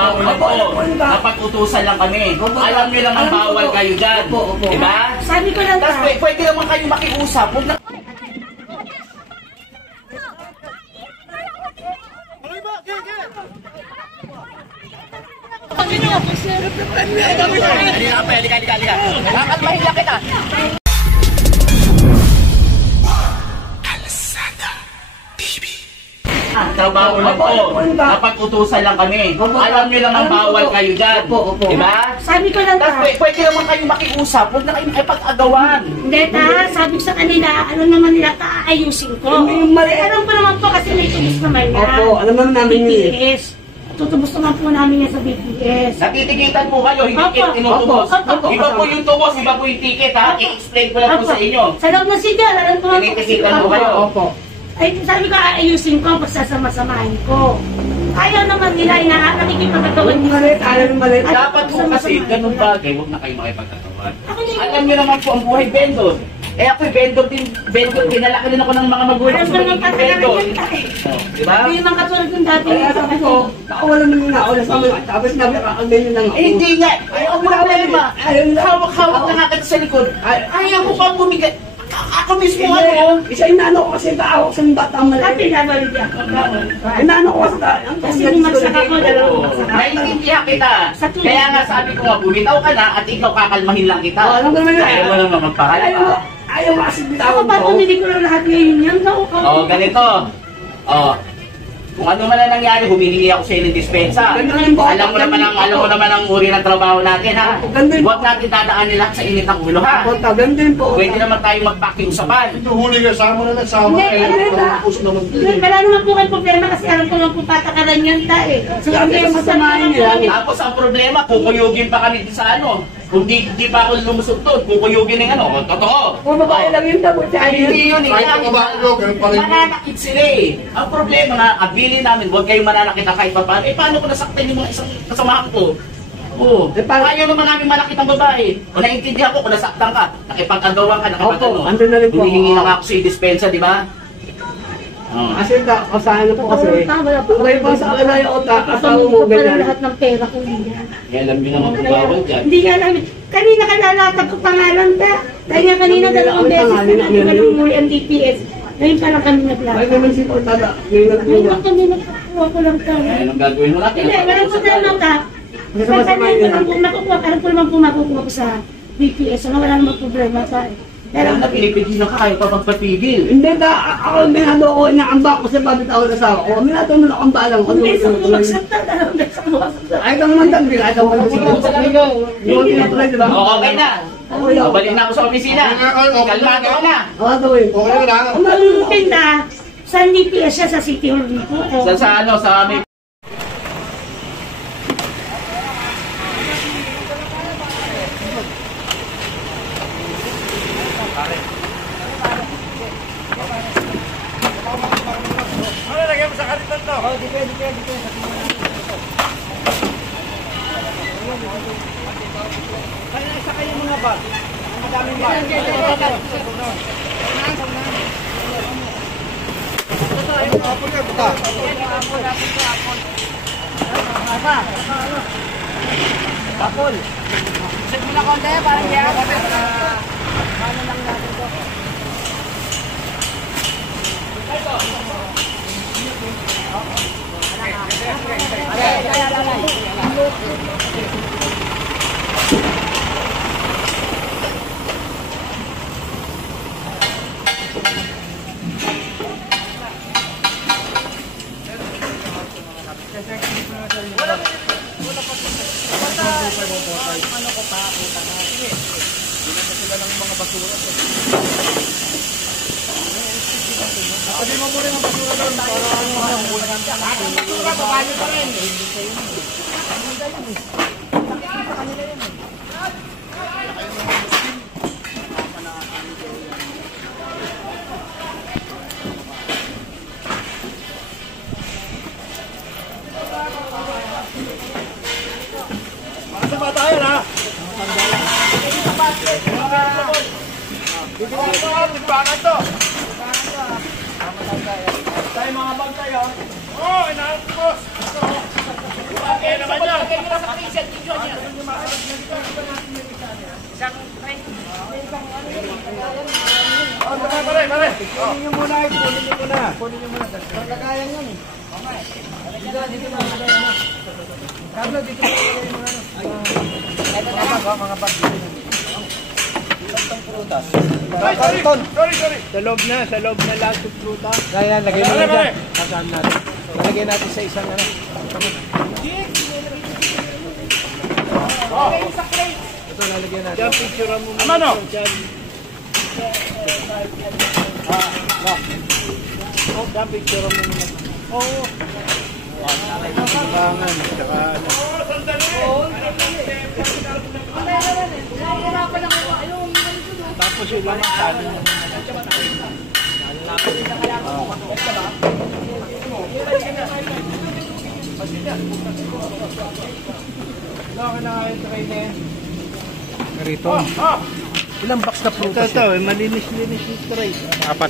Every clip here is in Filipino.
trabaho lang po. Dapat utusan lang kami. Alam nyo naman bawal kayo dyan. Diba? Sabi ko lang tapos pwede naman kayo makiusap. Huwag na... Halika. Kakalmahin lang kita. Trabaho lang po. Dapat utusan lang kami. Alam nyo naman bawal kayo dyan. Diba? Sabi ko lang tapos pwede naman kayo makiusap. Huwag na kayo makipag-agawan. Hindi sabi ko sa kanila, ano naman nila kaayusin ko. Alam ko naman po kasi may tubos naman yan. Opo, alam naman namin yun. BPS. Tutubos naman po namin yan sa BPS. Natitikitan po kayo, hindi tinutubos. Iba po yung tubos, iba po yung ticket ha. I-explain ko lang po sa inyo. Sa loob ng sigal, alam ko naman po. Tinitikitan po kayo. Opo. Ay, sabi ko, aayusin ko, pagsasama-samahin ko. Ayaw naman nila, nakikipagkagawan nila. Malit. Dapat po kasi, ganun bagay, huwag na kayo makipagkagawan. Alam niyo naman po ang buhay vendor. Eh ako'y vendor din, pinalaki din ako ng mga magulang. Alam ko naman vendor. Diba? Hindi naman katulad yung dati. Sabi ko, nakawalan mo yung nauna sa mga tapos nabi, kakalmahin lang ako. Eh hindi nga, ang problema, hawak na nga kita sa likod. Ayaw ko pa bumigay. Ako mismo ano? Isa inaano ko kasi taawak sa batang maliit. Sabi na balik ako. Inaano ko Kasi lumagsak ako, dalawang magsak. Naiintindihan kita. Kaya nga sabi ko nga, bumitaw ka na at ikaw kakalmahin lang kita. Alam ko naman yun. Ayaw mo naman magpakalma. Ayaw mo kasi Ako bitawan ba, ko. pumili ko lang lahat ngayon yan. Ganito. Kung ano man ang nangyari, humihingi ako sa ng dispensa. Alam mo naman ang uri ng trabaho natin, ha? Huwag natin dadaanin lahat sa init ng ulo, ha? Ganun po. Pwede naman tayo magpakiusapan. Ito huli ka, sama na nagsama. Wala naman po kayo problema kasi alam ko naman po patakaran yan tayo. So, ano yung masamahin nila? Tapos ang problema, kukuyugin pa kami sa ano. Kung di pa ako lumusog doon, kukuyugin ng ano. Totoo. Kung babae lang yung tabo siya. Hindi yun eh. Kahit ang babae nyo, ganun pa rin. Mananakit sila eh. Ang problema nga, abilin namin, huwag kayong mananakit na kahit pa paano. Eh paano ko nasaktan yung mga isang kasamahan ko? Oo. Ayaw naman namin manakit ang babae. O naiintindihan ko kung nasaktan ka, nakipag-agawan ka, Opo, andun na rin po. humihingi na nga ako sa dispensa, di ba? Kasi kasahan na po kasi. Kayo pa sa akin na yung utak, asawa mo ganyan. Lahat ng pera ko niya. Alam niyo naman kung bawal dyan. Hindi nga namin. Kanina kalalatag ko pangalan ka. Kaya kanina dalawang beses na natin malumuli ang DPS. Ngayon pa lang kami Ay naglatag. naman si Portada. Ngayon lang kami nagkakuha ko lang ka. Anong gagawin mo natin? Hindi, walang problema ka. Alam ko naman po makukuha ko sa DPS. Wala namang problema ka. Pero na pinipigil na ka, ayaw pa magpapigil. Hindi na, ako minado ko, inaambak ko sa babit ako na sa ako. Minado mo na akong balang ko. Hindi, isang bumagsat na. Dalawang beses bumagsat. Ay, kang mandang din. Ay, kang mandang din. Yung tinatry, di ba? Okay na. Balik na ako sa opisina. Kalmado ka na. Oo, gawin. Okay na lang. Ang tinda, sa DPS siya sa City Hall dito. Sa ano, sa may... Ano, lagyan mo sa kariton to? Oo, dipende. Kaya isa kayo mga bag. Madaming bag. Apol. Check mo na konti para hindi ako. Ano lang natin to. Sabi mo muna ng basura doon para babae pa rin. Masa ba tayo na? Limbangan to. Tayo mga bag tayo. Oh, inaapos. Kaya naman yan. Kaya nila sa present, video niya. Isang train. Oh, pare. Kunin nyo muna ito. Kunin nyo muna. Lagayan yan eh. Dito na. Kablo, dito na. Mga pagdito. Prutas. Sorry. Sa loob na lahat yung prutas. Kaya lagay mo na dyan. Kasaan natin. Lagay natin sa isang ano. Ito lalagyan natin. Diyan picture mo muna. Amano. Diyan picture mo muna. Oo. Bangan. Tsaka ano. Tapos yung lang sabi mo. Rito. Ilang box na prutas ito? Malinis-linis yung tray. 4.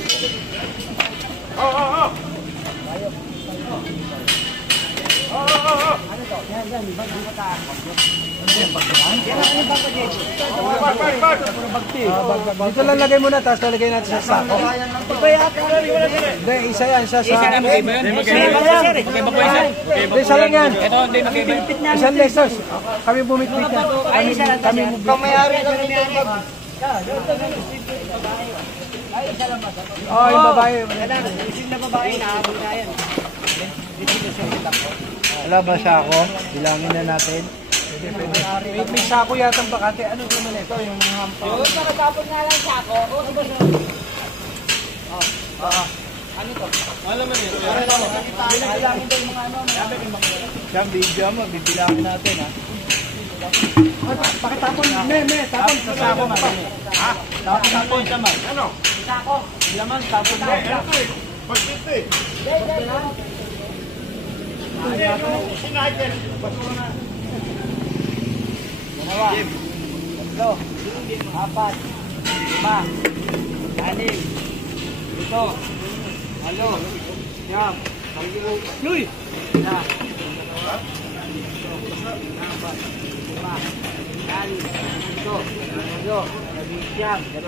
Dito lang lagay muna, tapos lalagay natin sa sako. Hindi, isa yan. Isa sa... Hindi, isa lang yan. Isang lesos. Kami bumitbit na. Kami bumitbit. Oh, yung babae. Wala ba sako? Bilangin na natin. May sako yata bakante. Ano naman ito? Yung hampa. Oo, nakatapon nga lang siya ako. Ano to? Alam mo yun. Bilangin daw yung mga ano. Siya, video mo. Bibilangin natin ha. Pakitapon. Tapon sa sako nga. Ha? Tapon naman. Ano? Sako. Laman, tapon mo. Pagkito eh. Hindi, yung sinahin. Basura na. Dalawa. Tatlo. 4. 5. 6. 7. 8. 9. Luy! 1. 2. 3. 4. 5. 6. 7. 8. 20.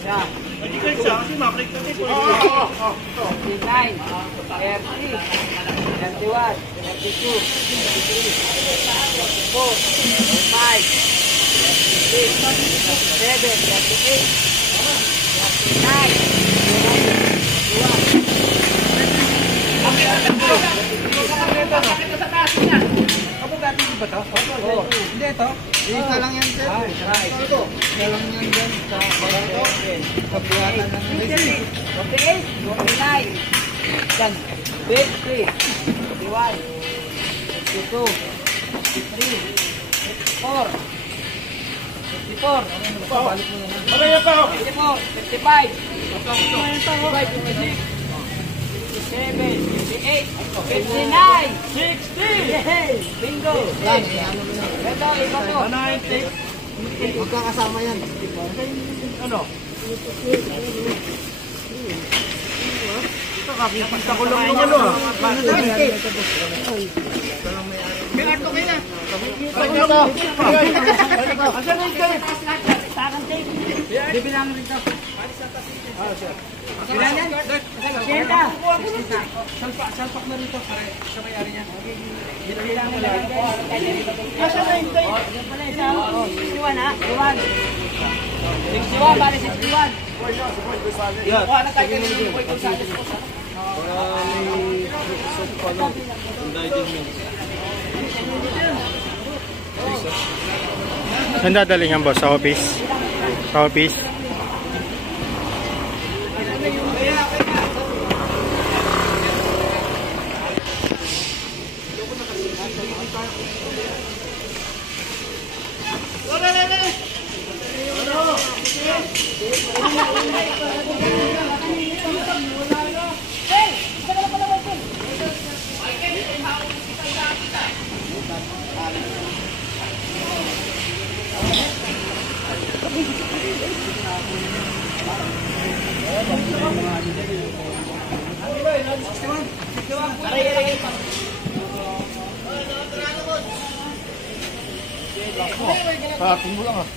Isa. Nag-click siya kasi maklik na dito. 29, 30, 31, 32, 33, 34, 35, 36, 37, 38, 39, 40. Kabugati ba ito? Oo. Hindi ito. Isa lang yan sir. Ito. Isa lang yan dyan sa kabuhatan ng 58, 59, 50, 51, 52, 53, 54, 54, balik mo naman. Ano yan pa? 54, 55, 57, 58, 59, 60! Bingo! Ito, iba to. 90. Magkakasama yan. Ano? Ito, kakipagta ko lang yung ano ah. May arto kayo na. Asan na yung kayo? Bibilang rito. Bilang yan? Siyenta. Salpak na rito. Sa may-ari niya. Bilang na lang. Asan na yung kayo? 61 ha? 61, bali 61. Kuha na tayo kanina yung Boy Gonzales ko sa... Saan dadalingan boss? Sa office? Sa office? Tapos mo lang ah.